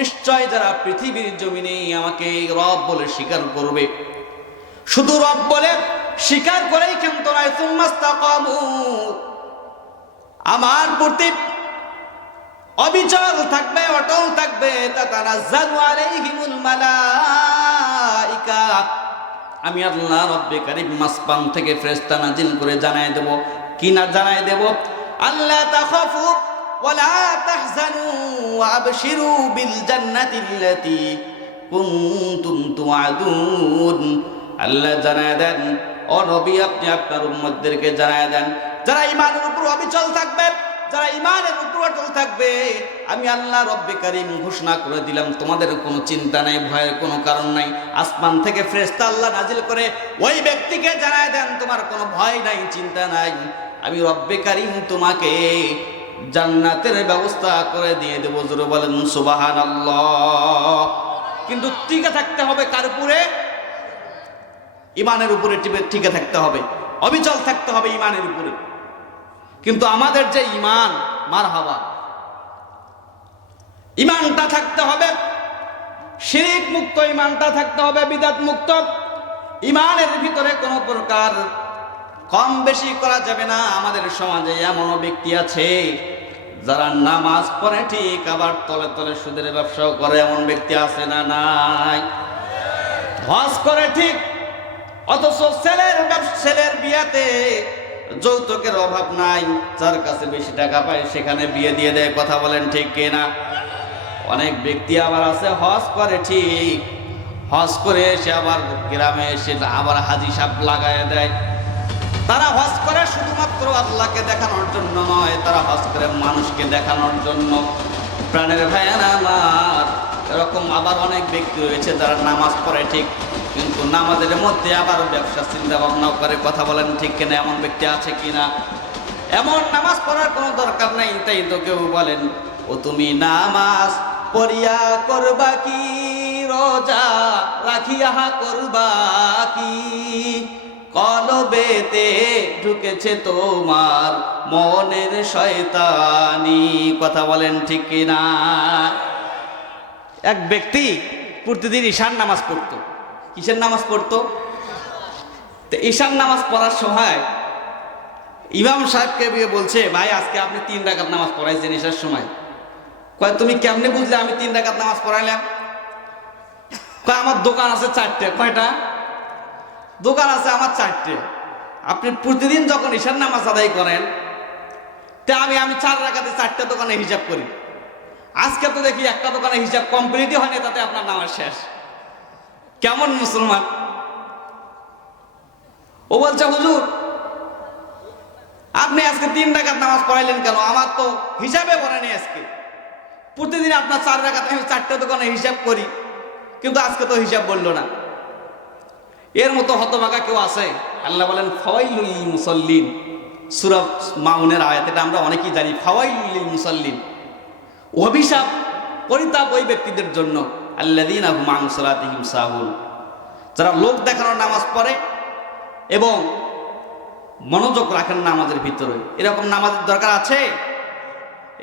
নিশ্চয় যারা পৃথিবীর জমিনে আমাকে রব বলে স্বীকার করবে, শুধু রব বলে স্বীকার করেই কিন্তু নয়, সুম্মাস্তাকামু, আমার প্রতি অবিচল থাকবে, অটল থাকবে, তাতানাজ্জালু আলাইহিমুল মালাইকা, আমি আল্লাহ রব্বে কারীম আসমান থেকে ফেরেশতা নাজিল করে জানায় দেব, কি না জানায় দেব, আল্লাহ তাখাফু ওয়ালা তাহজানু ওয়া আবশিরু বিল জান্নাতিল্লাতী কুনতুম তুআদুন। আল্লাহ জানায় দেন, ও নবী আপনি আপনার উম্মতদেরকে জানায় দেন, যারা ঈমানের উপর অবিচল থাকবে, যারা ঈমানের উপর অটল থাকবে, আমি আল্লাহ রব্বে কারীম ঘোষণা করে দিলাম তোমাদের কোনো চিন্তা নাই, ভয়ের কোনো কারণ নাই। আসমান থেকে ফেরেশতা আল্লাহ নাজিল করে ওই ব্যক্তিকে জানায় দেন তোমার কোনো ভয় নাই, চিন্তা নাই, আমি রব্বে কারীম তোমাকে জান্নাতের ব্যবস্থা করে দিয়ে দেব। জোরে বলেন সুবহানাল্লাহ। কিন্তু টিকে থাকতে হবে কার উপরে? ঈমানের উপরে টিকে থাকতে হবে, অবিচল থাকতে হবে ঈমানের উপরে। কিন্তু আমাদের যে ঈমান, মারহাবা, ঈমানটা থাকতে হবে শিরক মুক্ত, ঈমানটা থাকতে হবে বিদআত মুক্ত। ঈমানের ভিতরে কোনো প্রকার কম বেশি করা যাবে না। আমাদের সমাজে এমনও ব্যক্তি আছে যারা নামাজ পড়ে ঠিক, আবার তলে তলে সুদের ব্যবসাও করে, এমন ব্যক্তি আছে না নাই? হজ করে ঠিক, অথচ ছেলের বিয়াতে যৌতুকের অভাব নাই, যার কাছে বেশি টাকা পায় সেখানে বিয়ে দিয়ে দেয়। কথা বলেন ঠিক কিনা? অনেক ব্যক্তি আবার আছে হজ করে ঠিক, হজ করে এসে আবার গ্রামে এসে আবার হাজি সাহেব লাগায় দেয়। তারা হজ করে শুধুমাত্র আল্লাহকে দেখানোর জন্য নয়, তারা হজ করে মানুষকে দেখানোর জন্য। প্রাণের ভাইয়েরা আমার, এরকম আবার অনেক ব্যক্তি রয়েছে যারা নামাজ পড়ে ঠিক, কিন্তু নামাজের মধ্যে আবার ব্যবসা চিন্তা ভাবনাও করে। কথা বলেন ঠিক কিনা? এমন ব্যক্তি আছে কিনা? এমন নামাজ পড়ার কোনো দরকার নাই। তাই তো কেউ বলেন, ও তুমি নামাজ পড়িয়া করবা কি, রোজা রাখিয়া করবা কি, কলবেতে ঢুকেছে তোমার মনের শয়তানি। কথা বলেন ঠিক কিনা? এক ব্যক্তি প্রতিদিন ঈশার নামাজ পড়তো। কিসের নামাজ পড়তো? তো ঈশার নামাজ পড়ার সময় ইমাম সাহেবকে গিয়ে বলছে, ভাই আজকে আপনি 3 রাকাত নামাজ পড়াইছেন ঈশার সময়। কয় তুমি কেমনে বুঝলে আমি 3 রাকাত নামাজ পড়াইলাম? কয় আমার দোকান আছে 4টে। কয়টা দোকান আছে? আমার 4টে। আপনি প্রতিদিন যখন ঈশার নামাজ আদায় করেন, তা আমি 4 রাকাতে 4টে দোকানে হিসাব করি। আজকে তো দেখি একটা দোকানে হিসাব কমপ্লিটই হয়নি, তাতে আপনার নামাজ শেষ। কেমন মুসলমান? ও বলছে, হুজুর আপনি আজকে 3 রাকাত নামাজ পড়াইলেন কেন? আমার তো হিসাবে পড়েনি আজকে। প্রতিদিন আপনার 4 রাকাতে আমি 4টে দোকানে হিসাব করি, কিন্তু আজকে তো হিসাব বললো না। এর মতো হতভাগা কেউ আছে? আল্লাহ বলেন ফাওয়াইলুল লিল মুসাল্লিন, সূরা মাউনের আয়াত, এটা আমরা অনেকেই জানি। ফাওয়াইলুল লিল মুসাল্লিন, অভিশাপ, পরিতাপ ওই ব্যক্তিদের জন্য, আল্লাযীনা হুম আন সালাতিহিম সাহুন, যারা লোক দেখানোর নামাজ পড়ে এবং মনোযোগ রাখেন নামাজের ভিতরে। এরকম নামাজের দরকার আছে?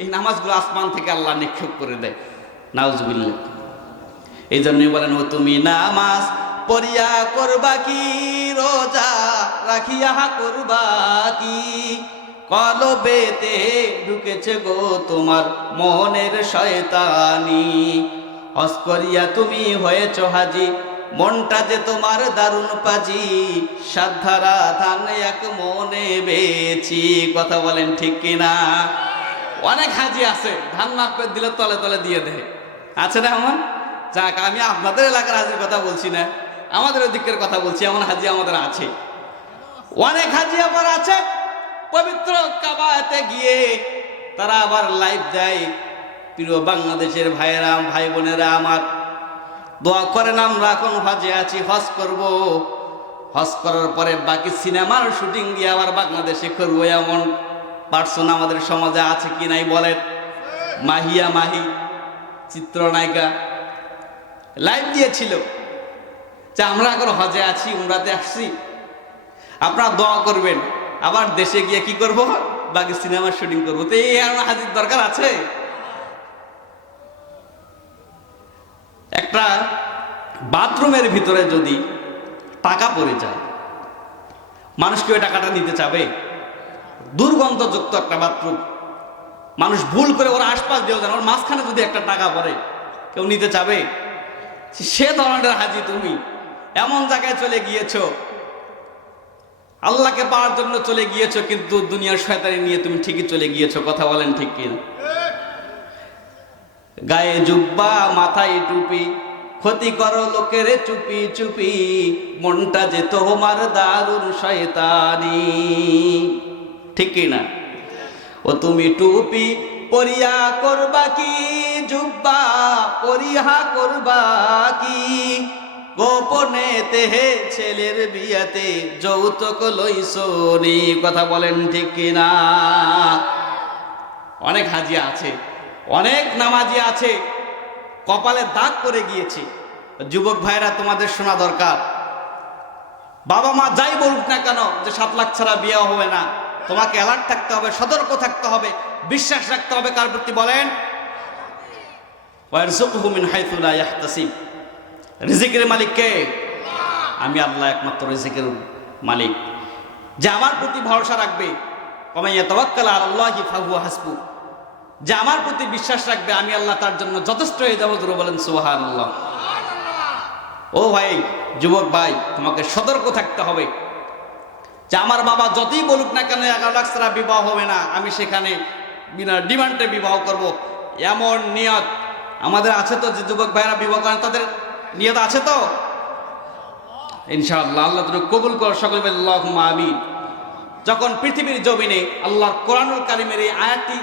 এই নামাজগুলো আসমান থেকে আল্লাহ নিক্ষেপ করে দেয়, নাউজুবিল্লাহ। এই জন্যই বলেন, ও তুমি নামাজ পড়িয়া করবা কি, রোজা রাখিয়া করবা কি, কলবেতে ঢুকেছে গো তোমার মনের শয়তানি, হজ করিয়া তুমি হয়েছ হাজি, মনটা যে তোমার দারুণ পাজি, সাধারা ধান এক মনে বেছি। কথা বলেন ঠিক কিনা? অনেক হাজি আছে ধান মাপে দিলে তলে তলে দিয়ে দেয়, আছে না? এমন যাক, আমি আপনাদের এলাকার হাজির কথা বলছি না, আমাদের দিকের কথা বলছি। এমন হাজি আমাদের আছে, অনেক হাজি আবার আছে পবিত্র কাবাতে গিয়ে তারা আবার লাইভ দেয়। প্রিয় বাংলাদেশের ভাইয়েরা, ভাই বোনেরা আমার, দোয়া করেন, আমরা এখন হজে আছি, হজ করব। হজ করার পরে বাকি সিনেমার শুটিং দিয়ে আবার বাংলাদেশে করবো, এমন পার্সন আমাদের সমাজে আছে কি নাই বলেন? মাহিয়া মাহি চিত্রনায়িকা লাইভ দিয়েছিল যে আমরা এখন হজে আছি, উমরাতে আসছি, আপনারা দোয়া করবেন। আবার দেশে গিয়ে কি করব? বাকি সিনেমার শুটিং করবো, তো এই আমার হাজির দরকার আছে? একটা বাথরুমের ভিতরে যদি টাকা পড়ে যায়, মানুষ কি ওই টাকাটা নিতে চাবে? দুর্গন্ধযুক্ত একটা বাথরুম, মানুষ ভুল করে ওর আশপাশ দিয়েও জানে, ওর মাঝখানে যদি একটা টাকা পড়ে, কেউ নিতে চাবে? সে ধরনের হাজি তুমি এমন জায়গায় চলে গিয়েছো, আল্লাহকে পাওয়ার জন্য চলে গিয়েছো, কিন্তু দুনিয়ার শয়তানি নিয়ে তুমি ঠিকই চলে গিয়েছো। কথা বলেন ঠিক কিনা? গায়ে জুব্বা, মাথায় টুপি, ক্ষতি করো লোকের চুপি চুপি, মনটা যে তোমার দারুণ শয়তানি। ঠিক কিনা? ও তুমি টুপি পরিয়া করবা কি, জুব্বা পরিহা করবা কি, গোপনে তেহে ছেলের বিয়াতে যৌতুক লইছনি। কথা বলেন ঠিক কিনা? অনেক হাজি আছে, অনেক নামাজি আছে, কপালে দাগ করে গিয়েছে। যুবক ভাইরা, তোমাদের শোনা দরকার, বাবা মা যাই বলুক না কেন যে 7 লাখ ছাড়া বিয়ে হবে না, তোমাকে অ্যালার্ট থাকতে হবে, সতর্ক থাকতে হবে, বিশ্বাস রাখতে হবে কার প্রতি? বলেন, ওয়ারযুকহু মিন হাইথু লা ইয়াহতাসিব। রিজিকের মালিক কে? আমি আল্লাহ, একমাত্র রিজিকের মালিক। যে আমার প্রতি ভরসা রাখবে, ওয়া ইয়াতাওয়াক্কাল আলাল্লাহি ফাহুয়া হাসবু, যে আমার প্রতি বিশ্বাস রাখবে, আমি আল্লাহ তার জন্য যথেষ্ট হয়ে যাবো। জোরে বলেন সুবহানাল্লাহ। ও ভাই, যুবক ভাই, তোমাকে সতর্ক থাকতে হবে যে আমার বাবা যতই বলুক না কেন 11 লাখ ছাড়া বিবাহ হবে না, আমি সেখানে বিনা ডিমান্ডে বিবাহ করব, এমন নিয়ত আমাদের আছে তো? যে যুবক ভাইরা বিবাহ করেন, তাদের নিয়ত আছে তো? ইনশাআল্লাহ আল্লাহ তুমি কবুল কর, সকলে বলেন আল্লাহুম্মা আমিন। যখন পৃথিবীর জমিনে আল্লাহর কোরআনুল কারীমের এই আয়াতটি,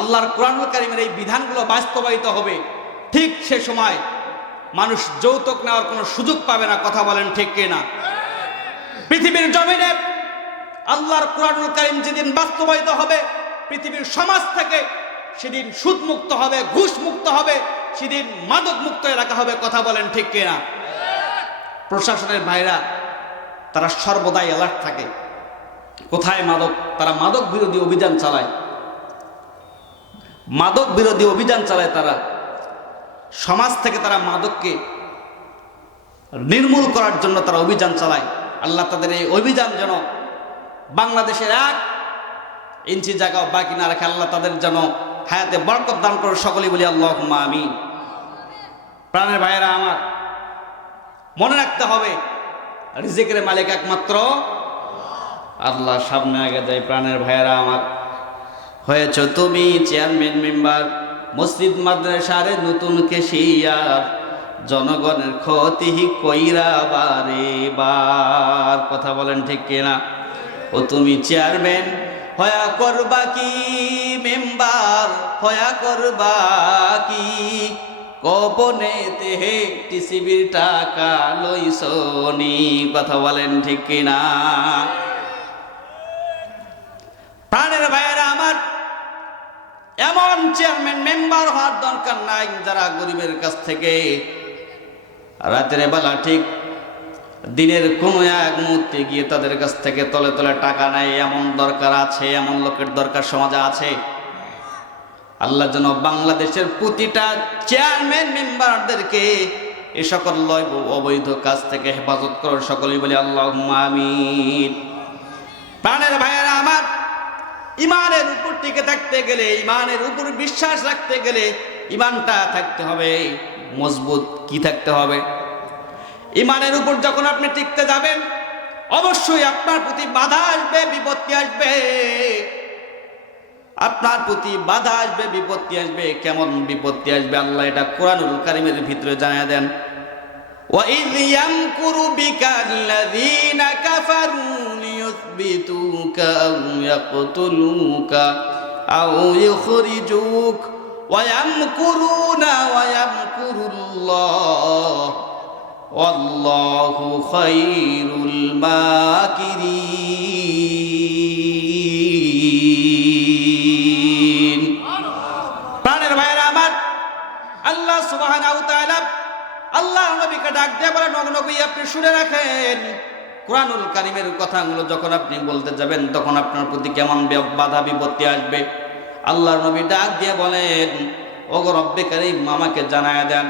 আল্লাহর কোরআনুল কারীমের এই বিধানগুলো বাস্তবায়িত হবে, ঠিক সে সময় মানুষ যৌতুক নেওয়ার কোনো সুযোগ পাবে না। কথা বলেন ঠিক কিনা? পৃথিবীর জমিনে আল্লাহর কোরআনুল কারীম যেদিন বাস্তবায়িত হবে, পৃথিবীর সমাজ থেকে সেদিন সুদ মুক্ত হবে, ঘুষ মুক্ত হবে, সেদিন মাদক মুক্ত এলাকা হবে। কথা বলেন ঠিক কিনা? প্রশাসনের ভাইরা তারা সর্বদাই অ্যালার্ট থাকে, কোথায় মাদক, তারা মাদক বিরোধী অভিযান চালায়, মাদক বিরোধী অভিযান চালায়। তারা সমাজ থেকে তারা মাদককে নির্মূল করার জন্য তারা অভিযান চালায়। আল্লাহ তাদের এই অভিযান যেন বাংলাদেশের 1 ইঞ্চি জায়গাও বাকি না রাখে, আল্লাহ তাদের যেন হায়াতে বরকত দান করে। সকলেই বলি আল্লাহুম্মা আমিন। প্রাণের ভাইয়েরা আমার, মনে রাখতে হবে রিজিকের মালিক একমাত্র আল্লাহ। সামনে আগে যাই। প্রাণের ভাইয়েরা আমার, হয়েছ তুমি চেয়ারম্যান মেম্বার, মসজিদ মাদ্রাসার নতুন কেশিয়ার, জনগণের ক্ষতি কইরা বারে বার। কথা বলেন ঠিক কিনা? ও তুমি চেয়ারম্যান হয়া করবা কি, মেম্বার হয়া করবা কি, গোপনে তেহে টিসিবির টাকা লইছনি। কথা বলেন ঠিক কিনা? প্রাণের ভাইয়েরা আমার, এমন চেয়ারম্যান মেম্বার হওয়ার দরকার নাই যারা গরিবের কাছ থেকে রাতের বেলা ঠিক দিনের কোনো এক মুহূর্তে গিয়ে তাদের কাছ থেকে তলে তলে টাকা নেয়। এমন দরকার আছে, এমন লোকের দরকার সমাজে আছে। আল্লাহ যেন বাংলাদেশের প্রতিটা চেয়ারম্যান মেম্বারদেরকে এ সকল অবৈধ কাজ থেকে হেফাজত করো। সকলেই বলি আল্লাহুম্মা আমিন। প্রাণের ভাইয়েরা আমার, ইমানের উপর টিকে থাকতে গেলে, ইমানের উপর বিশ্বাস রাখতে গেলে ইমানটা থাকতে হবে মজবুত। কি থাকতে হবে? ইমানের উপর যখন আপনি টিকতে যাবেন, অবশ্যই আপনার প্রতি বাধা আসবে, বিপত্তি আসবে। আপনার প্রতি বাধা আসবে, বিপত্তি আসবে। কেমন বিপত্তি আসবে আল্লাহ এটা কোরআনুল কারীমের ভিতরে জানিয়ে দেন। وَإِذْ يَمْكُرُ بِكَ الَّذِينَ كَفَرُوا لِيُثْبِتُوكَ أَوْ يَقْتُلُوكَ أَوْ يُخْرِجُوكَ وَيَمْكُرُونَ وَيَمْكُرُ اللَّهُ وَاللَّهُ خَيْرُ الْمَاكِرِينَ। প্রাণের ভাইয়েরা আমার, আল্লাহ সুবহানাহু ওয়া তাআলা আল্লাহ নবীকে ডাক দিয়ে বলেন, নবী আপনি শুনে রাখেন, কোরআনুল কারীমের কথাগুলো যখন আপনি বলতে যাবেন তখন আপনার প্রতি কেমন বাধা বিপত্তি আসবে। আল্লাহর নবী ডাক দিয়ে বলেন, ওগো রব্বে কারীম, আমাকে জানায়া দেন।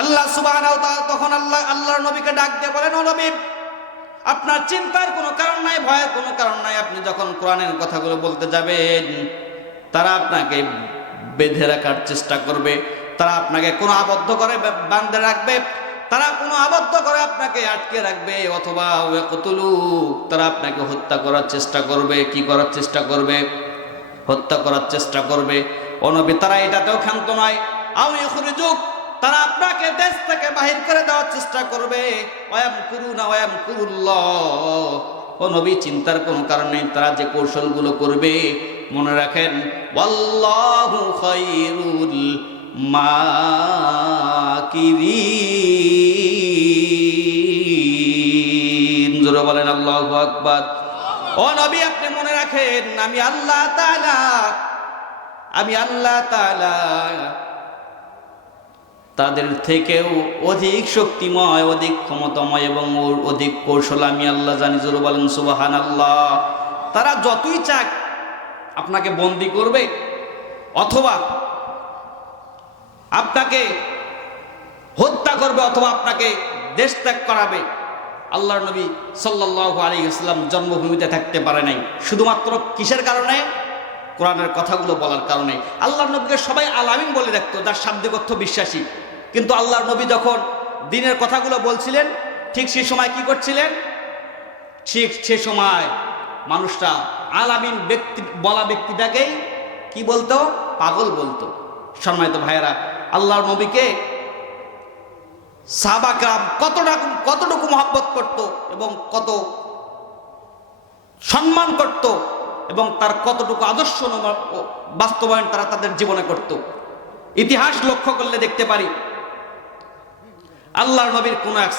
আল্লাহ সুবহানাহু ওয়া তাআলা তখন আল্লাহর নবীকে ডাক দিয়ে বলেন, ও নবী, আপনার চিন্তার কোনো কারণ নাই, ভয়ের কোনো কারণ নাই। আপনি যখন কোরআনের কথাগুলো বলতে যাবেন, তারা আপনাকে বেঁধে রাখার চেষ্টা করবে, তারা আপনাকে কোনো আবদ্ধ করে বাঁধে রাখবে, তারা কোনো আবদ্ধ করে আপনাকে আটকে রাখবে, অথবা তারা আপনাকে হত্যা করার চেষ্টা করবে। কি করার চেষ্টা করবে? হত্যা করার চেষ্টা করবে। ও নবী, তারা এটাতেও ক্ষান্ত নয়। আও ইখরিজুক, তারা আপনাকে দেশ থেকে বাহির করে দেওয়ার চেষ্টা করবে। ওয়ায়ামকুরুনা ওয়ায়ামকুরুল্লাহ। ও নবী, চিন্তার কোনো কারণ নেই, তারা যে কৌশলগুলো করবে মনে রাখেন, ওয়াল্লাহু খায়রুল মাকিরিন। জোরে বলেন আল্লাহু আকবার। ও নবী, আপনি মনে রাখেন, আমি আল্লাহ তাআলা তাদের থেকেও অধিক শক্তিময়, অধিক ক্ষমতাময় এবং অধিক কৌশল আমি আল্লাহ জানি। জোরে বলেন সুবহানাল্লাহ। তারা যতই চাক আপনাকে বন্দী করবে, অথবা আপনাকে হত্যা করবে, অথবা আপনাকে দেশ ত্যাগ করাবে। আল্লাহর নবী সাল্লাল্লাহু আলাইহি ওয়াসাল্লাম জন্মভূমিতে থাকতে পারে নাই শুধুমাত্র কিসের কারণে? কোরআনের কথাগুলো বলার কারণে। আল্লাহর নবীকে সবাই আল আমিন বলে রাখতো, যার শাব্দিক অর্থ বিশ্বাসী। কিন্তু আল্লাহর নবী যখন দ্বীনের কথাগুলো বলছিলেন, ঠিক সেই সময় কি করছিলেন? ঠিক সে সময় মানুষটা আল আমিন বলা ব্যক্তিটাকেই কি বলতো? পাগল বলতো। সম্মানিত ভাইয়েরা, আল্লাহর নবীকে সাহাবাকরাম কতটুকু মহব্বত করত এবং কত সম্মান করত, এবং তার কতটুকু আদর্শ বাস্তবায়ন তারা তাদের জীবনে করত। ইতিহাস লক্ষ্য করলে দেখতে পারি, আল্লাহর নবীর কোন এক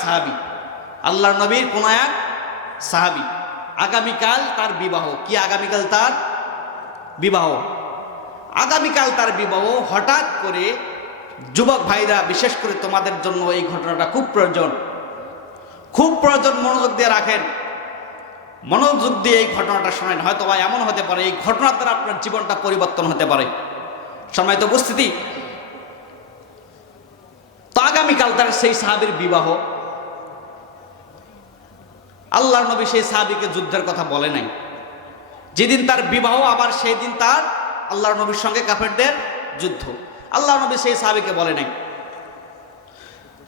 সাহাবী আগামীকাল তার বিবাহ। কি আগামীকাল তার বিবাহ? আগামীকাল তার বিবাহ। হঠাৎ করে যুবক ভাইরা, বিশেষ করে তোমাদের জন্য এই ঘটনাটা খুব প্রয়োজন, মনোযোগ দিয়ে রাখেন, মনোযোগ দিয়ে এই ঘটনাটা শোনেন। হয়তো বা এমন হতে পারে এই ঘটনার দ্বারা আপনার জীবনটা পরিবর্তন হতে পারে। সম্মানিত উপস্থিতি, তো আগামীকাল তার সেই সাহাবীর বিবাহ। আল্লাহর নবী সেই সাহাবীকে যুদ্ধের কথা বলে নাই। যেদিন তার বিবাহ, আবার সেই দিন তার আল্লাহর নবীর সঙ্গে কাফেরদের যুদ্ধ। আল্লাহর নবী সেই সাহাবীকে বলে নাই।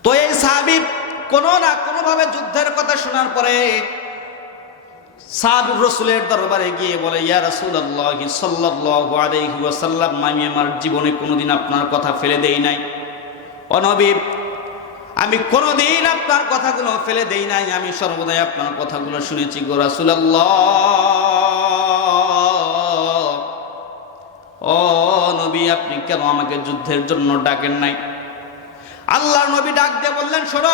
তো এই সাহাবী কোনো না কোনোভাবে যুদ্ধের কথা শোনার পরে সাহাবী রাসূলের দরবারে গিয়ে বলে, ইয়া রাসূলুল্লাহ সাল্লাল্লাহু আলাইহি ওয়াসাল্লাম, আমি আমার জীবনে কোনোদিন আপনার কথা ফেলে দেই নাই। ও নবী, আমি কোনোদিন আপনার কথাগুলো ফেলে দেই নাই, আমি সর্বদাই আপনার কথাগুলো শুনেছি গো রাসূলুল্লাহ। ও নবী, আপনি কেন আমাকে যুদ্ধের জন্য ডাকেন নাই? আল্লাহর নবী ডাক দিয়ে বললেন, শোনো,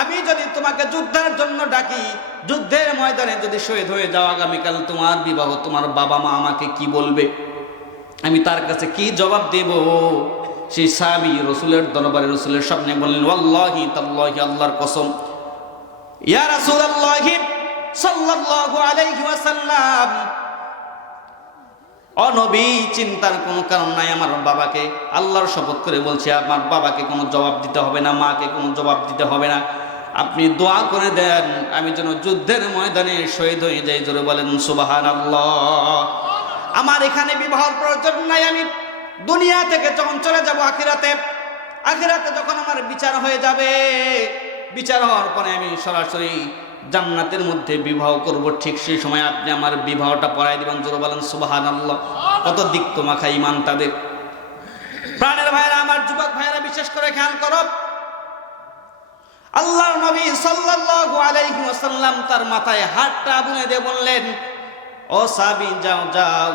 আমি যদি তোমাকে যুদ্ধের জন্য ডাকি, যুদ্ধের ময়দানে যদি শহীদ হয়ে যাও, আগামীকাল তোমার বিবাহ, তোমার বাবা মা আমাকে কি বলবে? আমি তার কাছে কি জবাব দেব? সেই সাহাবী রাসূলের দরবারে রাসূলের সামনে বললেন, ওয়াল্লাহি তাল্লাহি, আল্লাহর কসম, ইয়া রাসূলুল্লাহ সাল্লাল্লাহু আলাইহি ওয়াসাল্লাম, ও নবী, চিন্তার কোনো কারণ নাই। আমার বাবাকে, আল্লাহর শপথ করে বলছি, আমার বাবাকে কোনো জবাব দিতে হবে না, মাকে কোনো জবাব দিতে হবে না। আপনি দোয়া করে দেন আমি যেন যুদ্ধের ময়দানে শহীদ হয়ে যাই। জোরে বলেন সুবহানাল্লাহ। আমার এখানে বিবাহের প্রয়োজন নাই। আমি দুনিয়া থেকে যখন চলে যাব আখিরাতে যখন আমার বিচার হয়ে যাবে, বিচার হওয়ার পরে আমি সরাসরি জান্নাতের মধ্যে বিবাহ করব, ঠিক সেই সময় আপনি আমার বিবাহটা পড়াই দিবেন। জোরে বলেন সুবহানাল্লাহ। কত দিক্ত মাখা ঈমান তাদের। প্রাণের ভাইরা, আমার যুবক ভাইরা, বিশেষ করে খেয়াল করো, আল্লাহর নবী সাল্লাল্লাহু আলাইহি ওয়াসাল্লাম তার মাথায় হাতটা বুনে দিয়ে বললেন, ও সাহাবী, যাও যাও,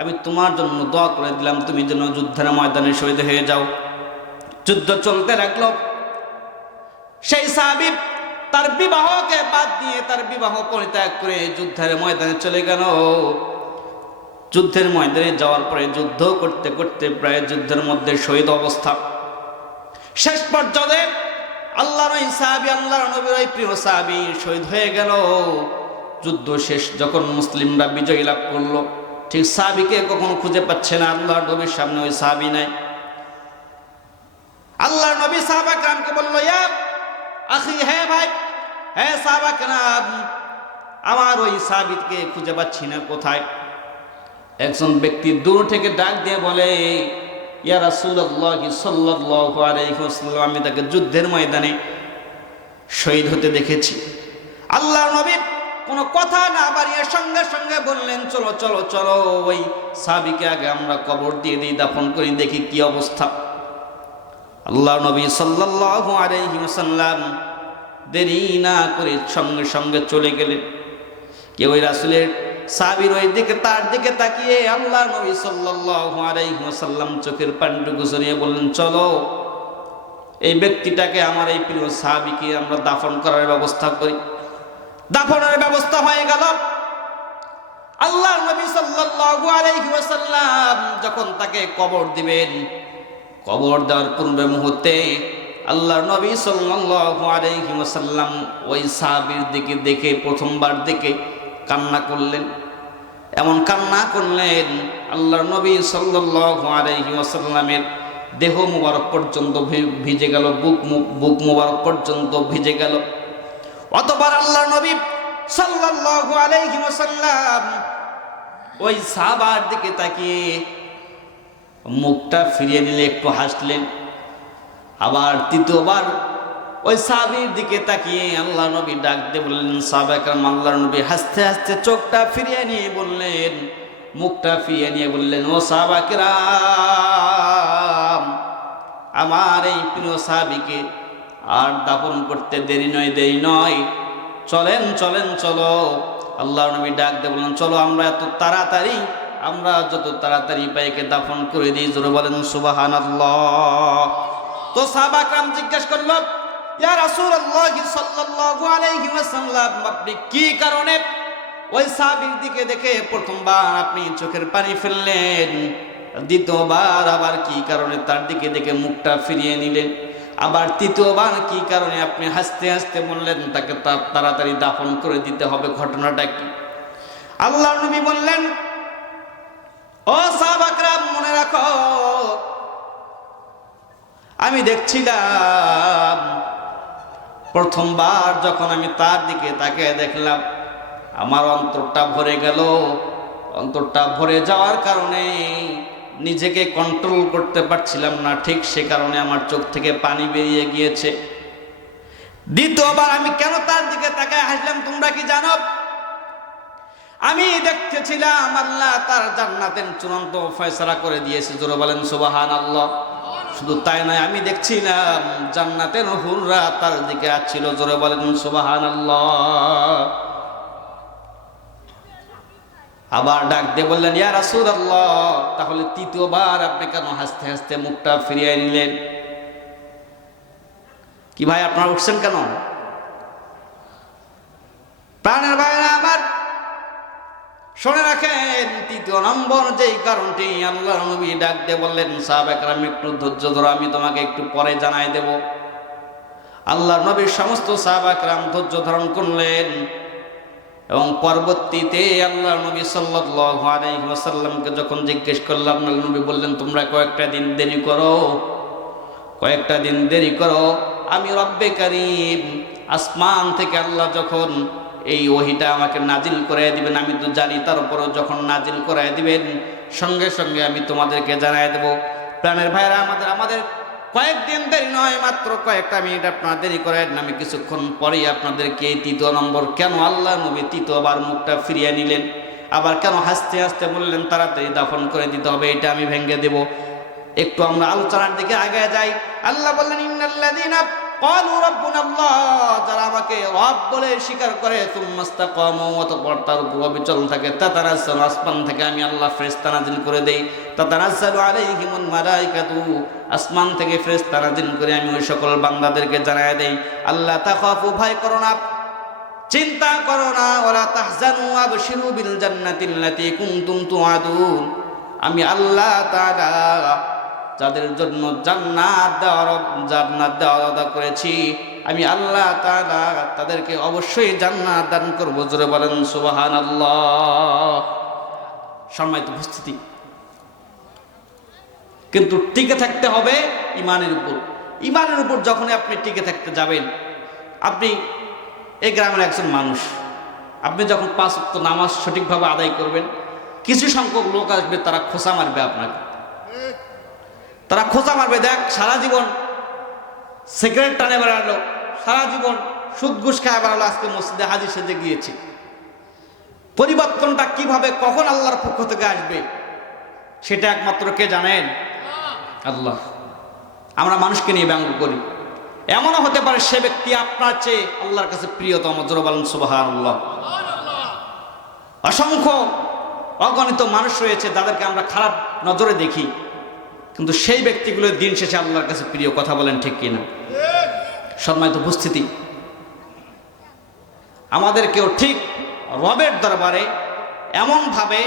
আমি তোমার জন্য দোয়া করে দিলাম, তুমি যেন যুদ্ধের ময়দানে শহীদ হয়ে যাও। যুদ্ধ চলতে লাগলো। সেই সাহাবী তার বিবাহকে বাদ দিয়ে, তার বিবাহ পরিত্যাগ করে যুদ্ধের ময়দানে চলে গেল। যুদ্ধের ময়দানে যাওয়ার পরে যুদ্ধ করতে করতে প্রায় যুদ্ধের মধ্যে শহীদ অবস্থা। শেষ পর্যায়ে আল্লাহর ওই সাহাবী, আল্লাহর নবীর ওই প্রিয় সাহাবী শহীদ হয়ে গেল। যুদ্ধ শেষ, যখন মুসলিমরা বিজয় লাভ করলো, ঠিক সাহাবীকে কখনো খুঁজে পাচ্ছে না। আল্লাহর নবীর সামনে ওই সাহাবী নাই। আল্লাহর নবী সাহাবা কেরামকে বলল, ইয়া আখি, হে ভাই, হে সাহাবা কেরাম, আমার ওই সাহাবীকে খুঁজে পাচ্ছি না, কোথায়? একজন ব্যক্তি দূর থেকে ডাক দিয়ে বলে, ইয়া রাসূলুল্লাহ সাল্লাল্লাহু আলাইহি ওয়াসাল্লাম, আমি তাকে যুদ্ধের ময়দানে শহীদ হতে দেখেছি। আল্লাহর নবী কোনো কথা না বাড়িয়ে সঙ্গে সঙ্গে বললেন, চলো চলো চলো, ওই সাহাবীকে আগে আমরা কবর দিয়ে দিই, দাফন করি, দেখি কি অবস্থা। আল্লাহর নবী সাল্লাল্লাহু আলাইহি ওয়াসাল্লাম দেরি না করে সঙ্গে সঙ্গে চলে গেলেন। কেউ ওই রাসূলের সাহাবীর ওই দিকে, তার দিকে তাকিয়ে আল্লাহর নবী সাল্লাল্লাহু আলাইহি ওয়াসাল্লাম চোখের পানিটুকু ঝরিয়ে বললেন, চলো এই ব্যক্তিটাকে, আমার এই প্রিয় সাহাবীকে আমরা দাফন করার ব্যবস্থা করি। দাফনের ব্যবস্থা হয়ে গেল। আল্লাহর নবী সাল্লাল্লাহু আলাইহি ওয়াসাল্লাম যখন তাকে কবর দিবেন, কবর দেওয়ার পূর্বে মুহূর্তে আল্লাহর নবী সাল্লাল্লাহু আলাইহি ওয়াসাল্লাম ওই সাহাবীর দিকে দেখে প্রথমবার দেখে কান্না করলেন। এমন কান্না করলেন, আল্লাহর নবী সাল্লাল্লাহু আলাইহি ওয়াসাল্লামের দেহ মুবারক পর্যন্ত ভিজে গেল, বুক মুবারক পর্যন্ত ভিজে গেল। অতঃপর আল্লাহর নবী সাল্লাল্লাহু আলাইহি ওয়াসাল্লাম ওই সাহাবার দিকে তাকিয়ে মুখটা ফিরিয়ে নিলে, একটু হাসলেন। আবার তৃতীয়বার ওই সাহাবীর দিকে তাকিয়ে আল্লাহর নবী ডাক দিয়ে বললেন, সাহাবায়ে কেরাম, আল্লাহর নবী হাসতে হাসতে চোখটা ফিরিয়ে নিয়ে বললেন, মুখটা ফিরিয়ে নিয়ে বললেন, ও সাহাবায়ে কেরাম, আমার এই প্রিয় সাহাবীকে আর দাফন করতে দেরি নয়, চলেন চলেন চলো। আল্লাহর নবী ডাক দিয়ে বললেন, চলো আমরা যত তাড়াতাড়ি পাইকে দাফন করে দিই। জোরে বলেন সুবহানাল্লাহ। তো সাহাবা کرام জিজ্ঞেস করল, ইয়া রাসূলুল্লাহ সাল্লাল্লাহু আলাইহি ওয়াসাল্লাম, আপনি কি কারণে ওই সাহাবীর দিকে দেখে প্রথমবার আপনি চোখের পানি ফেললেন, দ্বিতীয়বার আবার কি কারণে তার দিকে দেখে মুখটা ফিরিয়ে নিলেন, আবার তৃতীয়বার কি কারণে আপনি হাসতে হাসতে বললেন তাকে তাড়াতাড়ি দাফন করে দিতে হবে, ঘটনাটা কি? আল্লাহর নবী বললেন, ও সাহাবা کرام, মনে রাখো, আমি দেখছিলাম প্রথমবার যখন আমি তার দিকে তাকিয়ে দেখলাম, আমার অন্তরটা ভরে গেল। অন্তরটা ভরে যাওয়ার কারণে নিজেকে কন্ট্রোল করতে পারছিলাম না, ঠিক সে কারণে আমার চোখ থেকে পানি বেরিয়ে গিয়েছে। দ্বিতীয়বার আমি কেন তার দিকে তাকায় হাসলাম তোমরা কি জানো? আমি দেখতেছিলাম আল্লাহ তার জান্নাতের চূড়ান্ত ফয়সালা করে দিয়েছে। জোরে বলেন সুবহানাল্লাহ। শুধু তাই নয়, আমি দেখছিলাম জান্নাতের হুররা তার দিকে আসছিল। জোরে বলেন সুবহানাল্লাহ। আবার ডাক দিয়ে বললেন, ইয়া রাসূলুল্লাহ, তাহলে তৃতীয়বার আপনি কেন হাসতে হাসতে মুখটা ফিরিয়ে নিলেন? কি ভাই, আপনারা উঠছেন কেন? প্রাণের ভাইরা আমার, শুনে রাখেন, তৃতীয় নম্বর যেই কারণটি আল্লাহর নবী ডাক দিয়ে বললেন, সাহাবায়ে কেরাম একটু ধৈর্য ধরো, আমি তোমাকে একটু পরে জানাই দেব। আল্লাহর নবীর সমস্ত সাহাবায়ে কেরাম ধৈর্য ধারণ করলেন এবং পরবর্তীতে আল্লাহর নবী সাল্লাল্লাহু আলাইহি ওয়াসাল্লামকে যখন জিজ্ঞেস করলাম, আল্লাহর নবী বললেন, তোমরা কয়েকটা দিন দেরি করো, আমি রব্বে কারীম আসমান থেকে আল্লাহ যখন এই ওহীটা আমাকে নাজিল করায় দিবেন, আমি তো জানি, তারপরও যখন নাজিল করায় দিবেন সঙ্গে সঙ্গে আমি তোমাদেরকে জানাই দেব। প্রাণের ভাইরা আমাদের কয়েকদিন দেরি নয়, মাত্র কয়েকটা মিনিট আপনারা দেরি করেন, আমি কিছুক্ষণ পরেই আপনাদেরকে এই তৃতীয় নম্বর কেন আল্লাহ নবী তৃতীয়বার মুখটা ফিরিয়ে নিলেন, আবার কেন হাসতে হাসতে বললেন তাড়াতাড়ি দাফন করে দিতে হবে, এটা আমি ভেঙে দেব। একটু আমরা আলোচনার দিকে আগে যাই। আল্লাহ বললেন, ইন্নাল্লাযীনা ক্বালু রাব্বুনাল্লাহ, যারা আমাকে রব বলে স্বীকার করে, সুম্মাস্তাকামু, অতঃপর তার উপর অবিচল থাকে, তাতানাজ্জালু, আসমান থেকে আমি আল্লাহ ফেরেশতা নাজিল করে দেই, তাতানাজ্জালু আলাইহিমুল মালাইকাতু, আসমান থেকে ফেরেশতা নাজিল করে আমি ওই সকল বান্দাদেরকে জানায় দেই, আল্লাহ তাখাফু, ভয় করো না, চিন্তা করো না, ওয়ালা তাহজানু, আবশিরু বিল জান্নাতিল্লাতী কুনতুম তুআদুন, আমি আল্লাহ তাআলা যাদের জন্য জান্নাত দেওয়ার ওয়াদা করেছি, আমি আল্লাহ তাআলা তাদেরকে অবশ্যই জান্নাত দান করব। জোরে বলেন সুবহানাল্লাহ। সম্মানিত উপস্থিতি, কিন্তু টিকে থাকতে হবে ইমানের উপর। ইমানের উপর যখনই আপনি টিকে থাকতে যাবেন, আপনি এই গ্রামের একজন মানুষ, আপনি যখন 5 ওয়াক্ত নামাজ সঠিকভাবে আদায় করবেন, কিছু সংখ্যক লোক আসবে, তারা খোঁচা মারবে আপনাকে, তারা খোঁচা মারবে। দেখ, সারা জীবন সিগারেট টানে বেড়ালো, সারা জীবন সুদ ঘুষ খায় বেড়ালো, আজকে মসজিদে হাজির সেজে গিয়েছে। পরিবর্তনটা কিভাবে, কখন আল্লাহর পক্ষ থেকে আসবে, সেটা একমাত্র কে জানেন? আল্লাহ। আমরা মানুষকে নিয়ে ব্যঙ্গ করি, এমনও হতে পারে সে ব্যক্তি আপনার চেয়ে আল্লাহর কাছে প্রিয়তম। জোরে বলেন সুবহানাল্লাহ। অসংখ্য অগণিত মানুষ রয়েছে যাদেরকে আমরা খারাপ নজরে দেখি, কিন্তু সেই ব্যক্তিগুলো দিন শেষে আল্লাহর কাছে প্রিয়। কথা বলেন ঠিক কিনা? সম্মানিত উপস্থিতি, আমাদেরকেও ঠিক রবের দরবারে এমনভাবে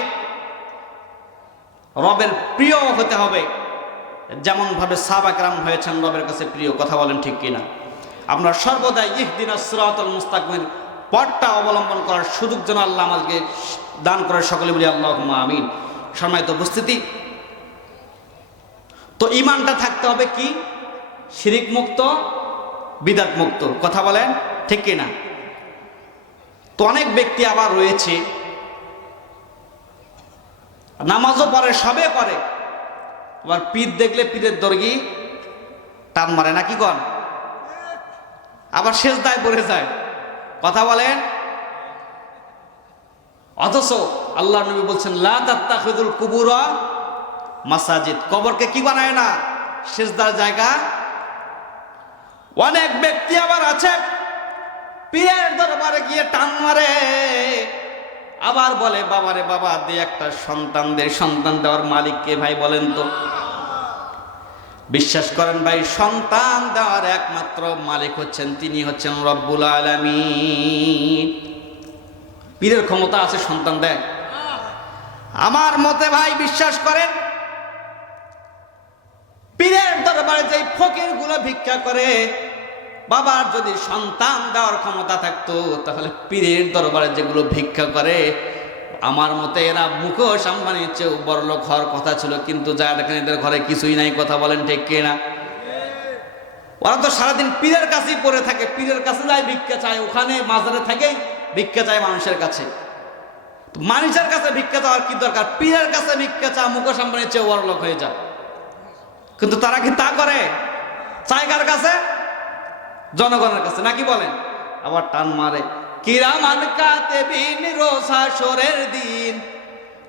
রবের প্রিয় হতে হবে, যেমনভাবে সাহাবা কেরাম হয়েছেন রবের কাছে প্রিয়। কথা বলেন ঠিক কিনা? আমরা সর্বদাই ইহদিনাস সিরাতাল মুস্তাকিমের পথটা অবলম্বন করার সুযোগ যেন আল্লাহ আমাদেরকে দান করে, সকলে বলি আল্লাহুম্মা আমিন। সম্মানিত উপস্থিতি, তো ইমানটা থাকতে হবে কি? শিরিক মুক্ত, বিদআত মুক্ত। কথা বলেন ঠিক কিনা? তো অনেক ব্যক্তি আবার রয়েছে নামাজও পড়ে, সবে করে, আবার পীর দেখলে পীরের দর্গি টান মারে, নাকি কন? আবার সেজদায় পড়ে যায়। কথা বলেন। অথচ আল্লাহর নবী বলছেন, লা তাত্তাখিযুল কুবুরা মাসাজিদ। কবরকে কি বানায় না? সেজদার জায়গা। অনেক ব্যক্তি আবার আছে পীরের দরবারে গিয়ে টান মারে, আবার বলে, বাবারে বাবা দে একটা সন্তান দে। সন্তান দেওয়ার মালিক কে ভাই বলেন তো? বিশ্বাস করেন ভাই, সন্তান দেওয়ার একমাত্র মালিক হচ্ছেন, তিনি হচ্ছেন রব্বুল আলামিন। পীরের ক্ষমতা আছে সন্তান দেয়? আমার মতে ভাই বিশ্বাস করেন, পীরের দরবারে যে ফকির গুলো ভিক্ষা করে, বাবার যদি সন্তান দেওয়ার ক্ষমতা থাকতো, তাহলে পীরের দরবারে যেগুলো ভিক্ষা করে, আমার মতে এরা মুকেশ আম্বানির চেয়েও বড় লোক হওয়ার কথা ছিল, কিন্তু যা দেখেন এদের ঘরে কিছুই নাই। কথা বলেন ঠিক কিনা? ওরা তো সারাদিন পীরের কাছেই পড়ে থাকে, পীরের কাছে যায় ভিক্ষা চায়, ওখানে মাজারে থেকেই ভিক্ষা চায় মানুষের কাছে। মানুষের কাছে ভিক্ষা চাওয়ার কি দরকার? পীরের কাছে ভিক্ষা চা, মুকেশ আম্বানির চেয়েও বড় লোক হয়ে যায়। কিন্তু তারা কি তা করে? চায় কার কাছে? জনগণের কাছে, নাকি বলেন? আবার টান মারে, কিরামান কাতিবিন রোজ হাশরের দিন,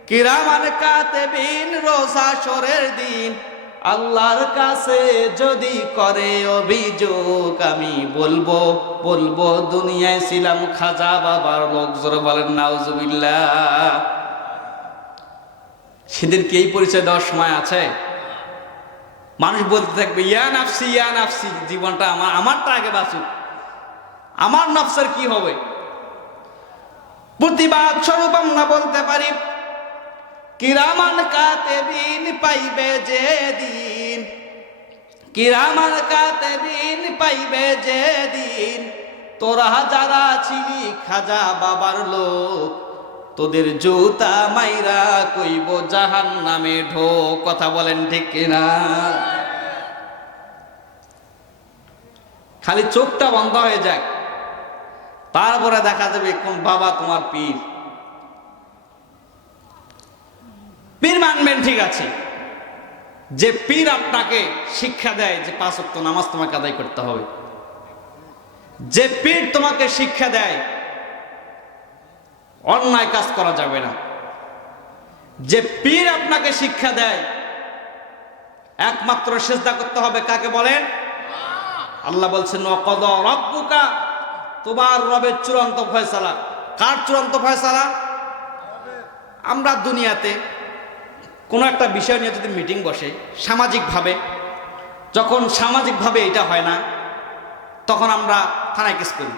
কিরামান কাতিবিন রোজ হাশরের দিন, আল্লাহর কাছে যদি করে অভিযোগ, আমি বলবো বলবো দুনিয়ায় ছিলাম খাজা বাবার লোক। জোরে বলেন নাউজুবিল্লাহ। সেদিন কি এই পরিচয় দেওয়ার সময় আছে? মানুষ বলতে থাকবে, ইয়া নাফসি ইয়া নাফসি, জীবনটা আমারটা আগে বাঁচুক, আমার নফসের কি হবে? প্রতিবাদ স্বরূপ আমরা বলতে পারি, কিরামান কাতিবিন পাইবে যে দিন, কিরামান কাতিবিন পাইবে যে দিন, তোরা যারা ছিলি খাজা বাবার লোক, তোদের জুতা মাইরা কইব জাহান্নামে ঢোক। কথা বলেন ঠিক কিনা? খালি চোখটা বন্ধ হয়ে যায়, তারপরে দেখা যাবে কোন বাবা তোমার পীর। পীর মানবেন ঠিক আছে, যে পীর আপনাকে শিক্ষা দেয় যে 5 ওয়াক্ত নামাজ তোমাকে আদায় করতে হবে, যে পীর তোমাকে শিক্ষা দেয় অন্যায় কাজ করা যাবে না, যে পীর আপনাকে শিক্ষা দেয় একমাত্র সিজদা করতে হবে, কাকে বলেন? আল্লাহ বলছেন, ওয়াকাদা রাব্বুকা, তোমার রবের চূড়ান্ত ফয়সালা। কার চূড়ান্ত ফয়সালা? আমরা দুনিয়াতে কোনো একটা বিষয় নিয়ে যদি মিটিং বসে সামাজিকভাবে, যখন সামাজিকভাবে এটা হয় না, তখন আমরা থানায় কেস করি।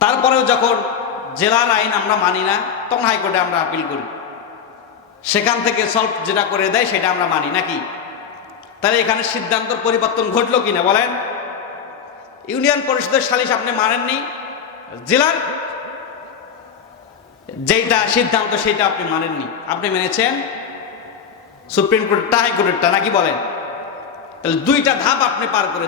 তারপরেও যখন জেলার আইন আমরা মানি না, তখন হাইকোর্টে আমরা আপিল করি। সেখান থেকে সলভ যেটা করে দেয় সেটা আমরা মানি নাকি? তাহলে এখানে সিদ্ধান্তর পরিবর্তন ঘটলো কিনা বলেন? ইউনিয়ন পরিষদের সালিশ আপনি মানেননি, জেলার যেটা সিদ্ধান্ত সেটা আপনি মানেননি, আপনি মেনেছেন সুপ্রিম কোর্টেরটা, হাইকোর্টেরটা, নাকি বলেন? তাহলে দুইটা ধাপ আপনি পার করে